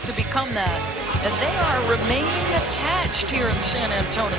had to become that. And they are remaining attached here in San Antonio.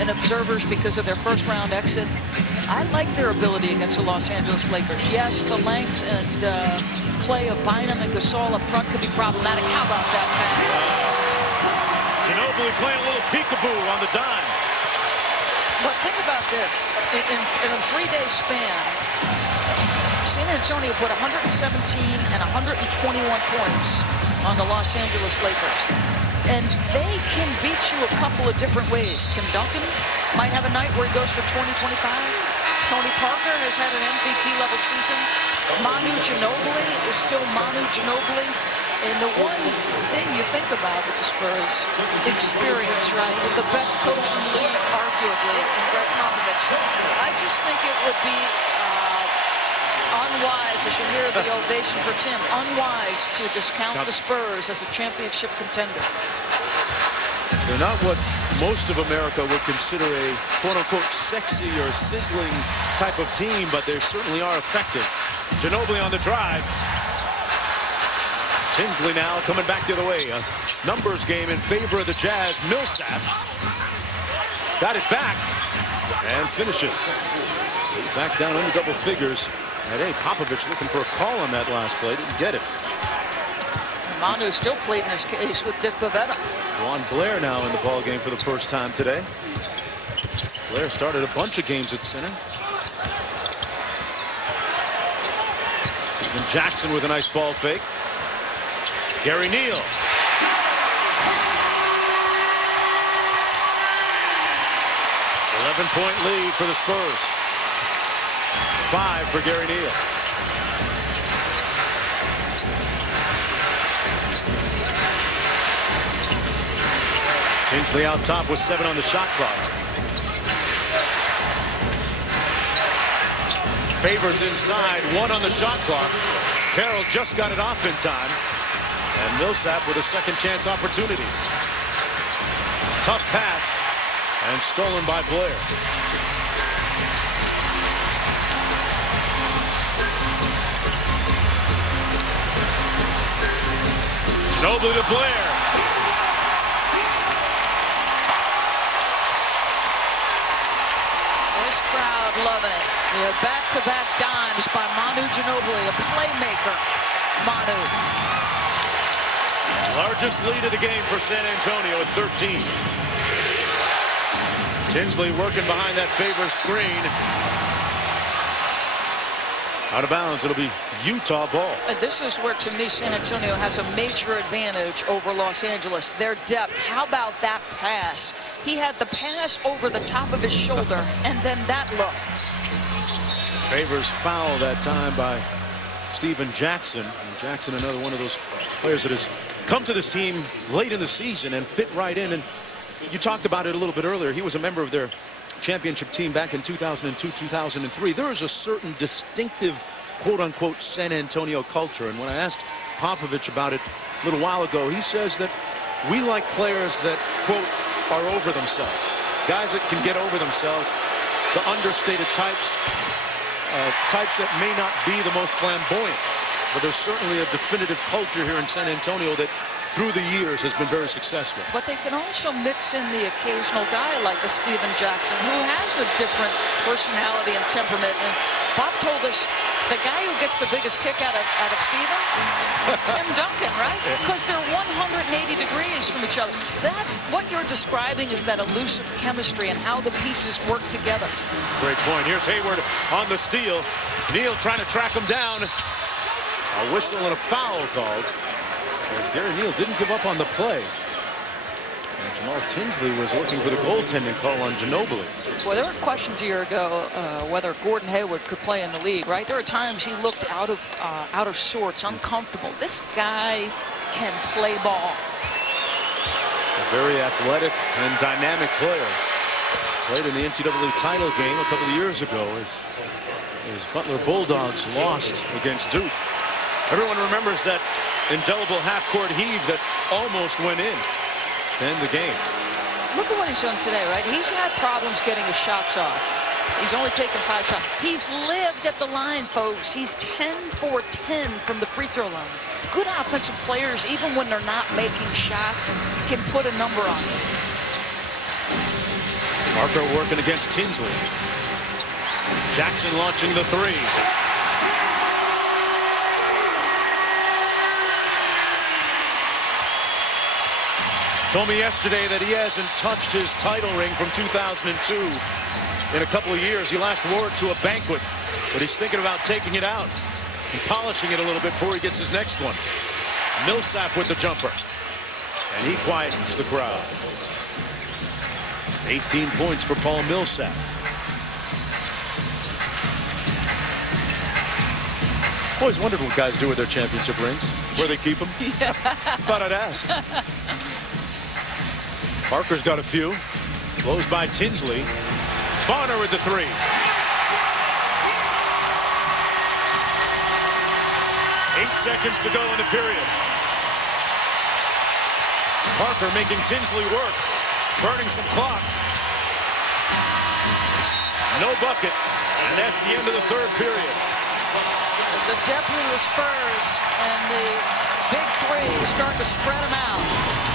And observers because of their first-round exit. I like their ability against the Los Angeles Lakers. Yes, the length and play of Bynum and Gasol up front could be problematic. How about that pass? Ginobili playing a little peekaboo on the dime. But think about this. In a 3-day span, San Antonio put 117 and 121 points on the Los Angeles Lakers. And they can beat you a couple of different ways. Tim Duncan might have a night where he goes for 20, 25. Tony Parker has had an MVP-level season. Manu Ginobili is still Manu Ginobili. And the one thing you think about with the Spurs, experience, right? With the best coach in the league, arguably, in Greg Popovich. I just think it would be unwise, as you hear the ovation for Tim, unwise to discount the Spurs as a championship contender. They're not what most of America would consider a quote-unquote sexy or sizzling type of team, but they certainly are effective. Ginobili on the drive. Tinsley now coming back the other way. A numbers game in favor of the Jazz. Millsap got it back and finishes. Back down into double figures. And hey, Popovich looking for a call on that last play. Didn't get it. Manu still pleading his case with Dick Bavetta. Juan Blair now in the ball game for the first time today. Blair started a bunch of games at center. And Jackson with a nice ball fake. Gary Neal. Point lead for the Spurs. 5 for Gary Neal. Tinsley out top with 7 on the shot clock. Favors inside, 1 on the shot clock. Carroll just got it off in time. And Millsap with a second chance opportunity. Tough pass. And stolen by Blair. Ginobili to Blair. This crowd loving it. Back-to-back dimes by Manu Ginobili, a playmaker. Manu. Largest lead of the game for San Antonio at 13. Tinsley working behind that favor screen. Out of bounds. It'll be Utah ball. And this is where, to me, San Antonio has a major advantage over Los Angeles. Their depth. How about that pass? He had the pass over the top of his shoulder, and then that look. Favors foul that time by Stephen Jackson. And Jackson, another one of those players that has come to this team late in the season and fit right in. And you talked about it a little bit earlier. He was a member of their championship team back in 2002, 2003. There is a certain distinctive, quote-unquote, San Antonio culture. And when I asked Popovich about it a little while ago, he says that we like players that, quote, are over themselves. Guys that can get over themselves, the understated types, types that may not be the most flamboyant. But there's certainly a definitive culture here in San Antonio that through the years has been very successful. But they can also mix in the occasional guy like the Stephen Jackson, who has a different personality and temperament. And Bob told us the guy who gets the biggest kick out of Steven is Tim Duncan, right? Because they're 180 degrees from each other. That's what you're describing, is that elusive chemistry and how the pieces work together. Great point. Here's Hayward on the steal. Neal trying to track him down. A whistle and a foul called, as Gary Neal didn't give up on the play. And Jamal Tinsley was looking for the goaltending call on Ginobili. Well, there were questions a year ago whether Gordon Hayward could play in the league, right? There were times he looked out of sorts, uncomfortable. This guy can play ball. A very athletic and dynamic player. Played in the NCAA title game a couple of years ago as Butler Bulldogs lost against Duke. Everyone remembers that indelible half-court heave that almost went in to end the game. Look at what he's done today, right? He's had problems getting his shots off. He's only taken 5 shots. He's lived at the line, folks. He's 10 for 10 from the free throw line. Good offensive players, even when they're not making shots, can put a number on it. Parker working against Tinsley. Jackson launching the three. Told me yesterday that he hasn't touched his title ring from 2002 in a couple of years. He last wore it to a banquet, but he's thinking about taking it out and polishing it a little bit before he gets his next one. Millsap with the jumper, and he quietens the crowd. 18 points for Paul Millsap. Always wondered what guys do with their championship rings, where they keep them. Yeah. Thought I'd ask. Parker's got a few. Blows by Tinsley. Bonner with the three. 8 seconds to go in the period. Parker making Tinsley work. Burning some clock. No bucket. And that's the end of the third period. The depth of the Spurs and the big three starting to spread them out.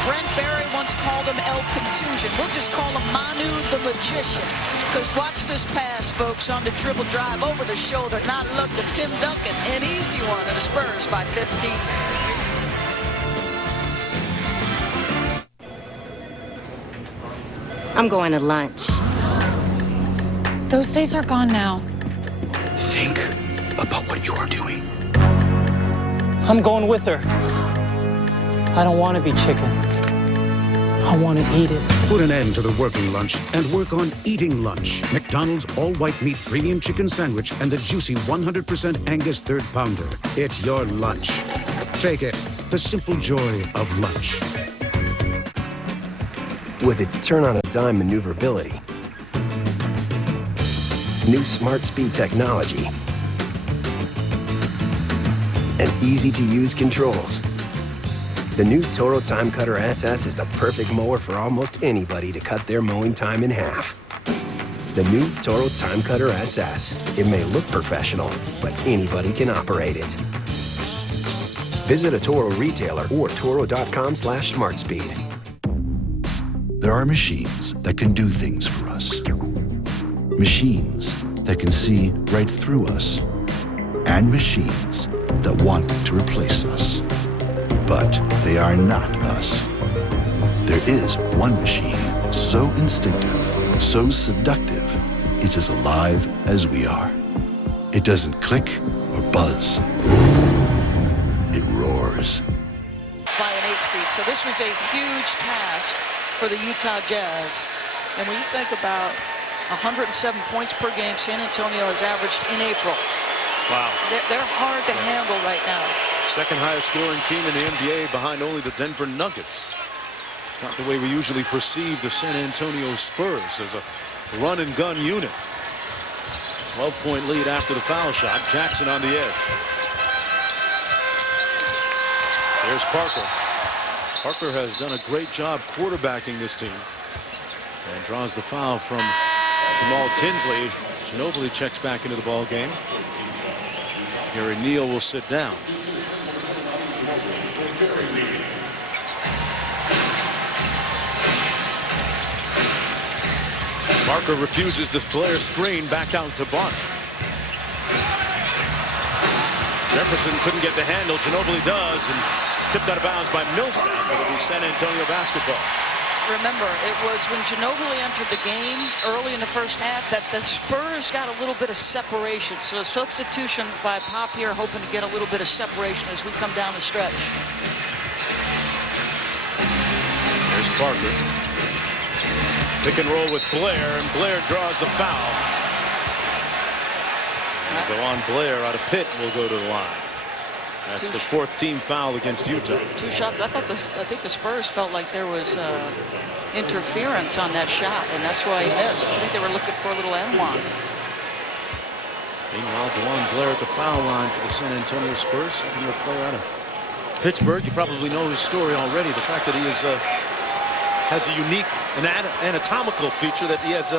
Brent Barry once called him El Contusion. We'll just call him Manu the Magician. Because watch this pass, folks, on the dribble drive over the shoulder. Not look to Tim Duncan. An easy one, and the Spurs by 15. I'm going to lunch. Those days are gone now. Think about what you are doing. I'm going with her. I don't want to be chicken. I want to eat it. Put an end to the working lunch and work on eating lunch. McDonald's all-white meat premium chicken sandwich and the juicy 100% Angus third pounder. It's your lunch. Take it. The simple joy of lunch. With its turn-on-a-dime maneuverability, new Smart Speed technology, and easy-to-use controls, the new Toro Time Cutter SS is the perfect mower for almost anybody to cut their mowing time in half. The new Toro Time Cutter SS. It may look professional, but anybody can operate it. Visit a Toro retailer or toro.com/smartspeed. There are machines that can do things for us. Machines that can see right through us. And machines that want to replace us. But they are not us. There is one machine so instinctive, so seductive, it's as alive as we are. It doesn't click or buzz. It roars. By an 8 seed. So this was a huge task for the Utah Jazz. And when you think about 107 points per game San Antonio has averaged in April. Wow. They're hard to handle right now. Second highest scoring team in the NBA behind only the Denver Nuggets. It's not the way we usually perceive the San Antonio Spurs, as a run and gun unit. 12-point lead after the foul shot. Jackson on the edge. There's Parker. Parker has done a great job quarterbacking this team and draws the foul from Jamal Tinsley. Ginobili checks back into the ball game. Gary Neal will sit down. Parker refuses this player screen back out to Bonner. Jefferson couldn't get the handle. Ginobili does, and tipped out of bounds by Millsap. It'll be San Antonio basketball. Remember, it was when Ginobili entered the game early in the first half that the Spurs got a little bit of separation. So substitution by Pop here, hoping to get a little bit of separation as we come down the stretch. There's Parker. Pick and roll with Blair, and Blair draws the foul. Go on Blair out of Pitt will go to the line. That's the 4th team foul against Utah. 2 shots. I think the Spurs felt like there was interference on that shot, and that's why he missed. I think they were looking for a little M1. Meanwhile, DeJuan Blair at the foul line for the San Antonio Spurs, second-year player out of Pittsburgh. You probably know his story already. The fact that he is has a unique anatomical feature that he has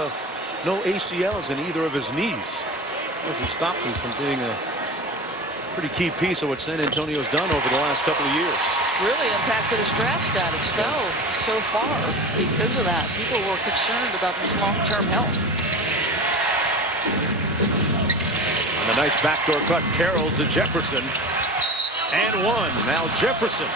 no ACLs in either of his knees. Doesn't stop him from being a pretty key piece of what San Antonio's done over the last couple of years. Really impacted his draft status, fell so far because of that. People were concerned about his long-term health. And a nice backdoor cut, Carroll to Jefferson. And one. Now Jefferson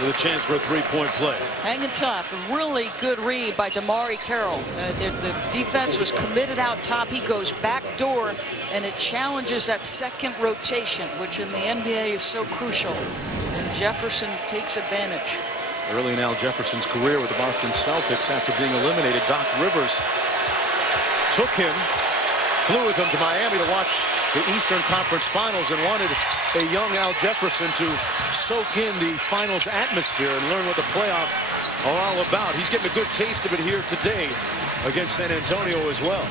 with a chance for a 3-point play. Hanging tough. A really good read by DeMarre Carroll. The defense was committed out top. He goes back door, and it challenges that second rotation, which in the NBA is so crucial. And Jefferson takes advantage. Early in Al Jefferson's career with the Boston Celtics, after being eliminated, Doc Rivers took him, flew with him to Miami to watch the Eastern Conference Finals, and wanted a young Al Jefferson to soak in the finals atmosphere and learn what the playoffs are all about. He's getting a good taste of it here today against San Antonio as well.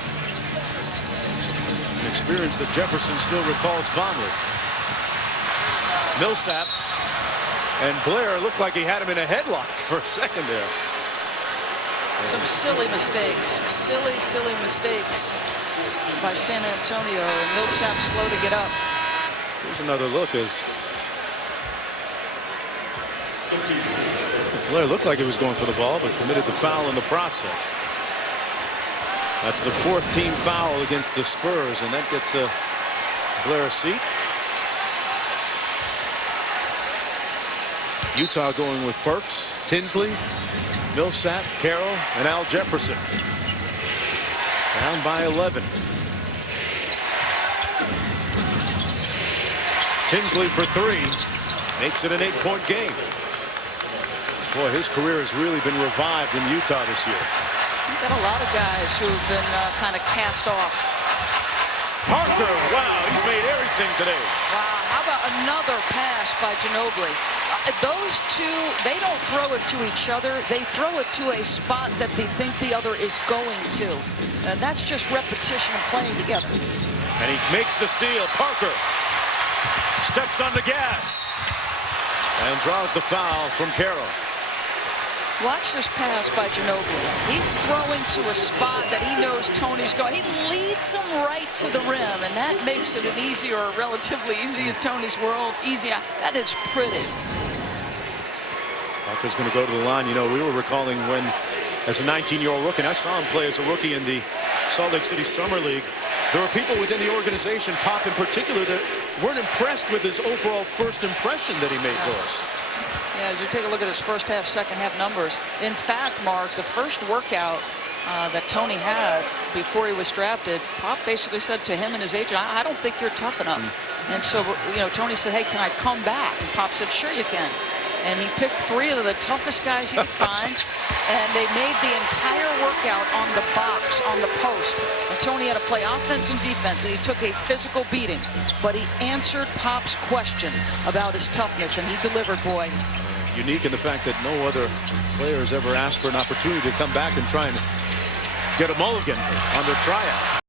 It's an experience that Jefferson still recalls fondly. Millsap and Blair looked like he had him in a headlock for a second there. Some silly mistakes. Silly mistakes by San Antonio. Millsap slow to get up. Here's another look as Blair looked like he was going for the ball, but committed the foul in the process. That's the 4th team foul against the Spurs, and that gets Blair a seat. Utah going with Perks, Tinsley, Millsap, Carroll, and Al Jefferson. Down by 11. Tinsley for 3. Makes it an 8-point game. Boy, his career has really been revived in Utah this year. We've got a lot of guys who have been kind of cast off. Parker, wow, he's made everything today. Wow, how about another pass by Ginobili? Those two, they don't throw it to each other. They throw it to a spot that they think the other is going to. And that's just repetition of playing together. And he makes the steal. Parker steps on the gas and draws the foul from Carroll. Watch this pass by Ginobili. He's throwing to a spot that he knows Tony's going. He leads him right to the rim, and that makes it an easy, or relatively easy in Tony's world. Easy. That is pretty. Parker's going to go to the line. You know, we were recalling when, as a 19-year-old rookie, and I saw him play as a rookie in the Salt Lake City Summer League. There were people within the organization, Pop in particular, that weren't impressed with his overall first impression that he made to us. Yeah, as you take a look at his first half, second half numbers. In fact, Mark, the first workout that Tony had before he was drafted, Pop basically said to him and his agent, I don't think you're tough enough. And so, you know, Tony said, hey, can I come back? And Pop said, sure you can. And he picked 3 of the toughest guys he could find, and they made the entire workout on the box, on the post. And Tony had to play offense and defense, and he took a physical beating. But he answered Pop's question about his toughness, and he delivered, boy. Unique in the fact that no other player has ever asked for an opportunity to come back and try and get a mulligan on their tryout.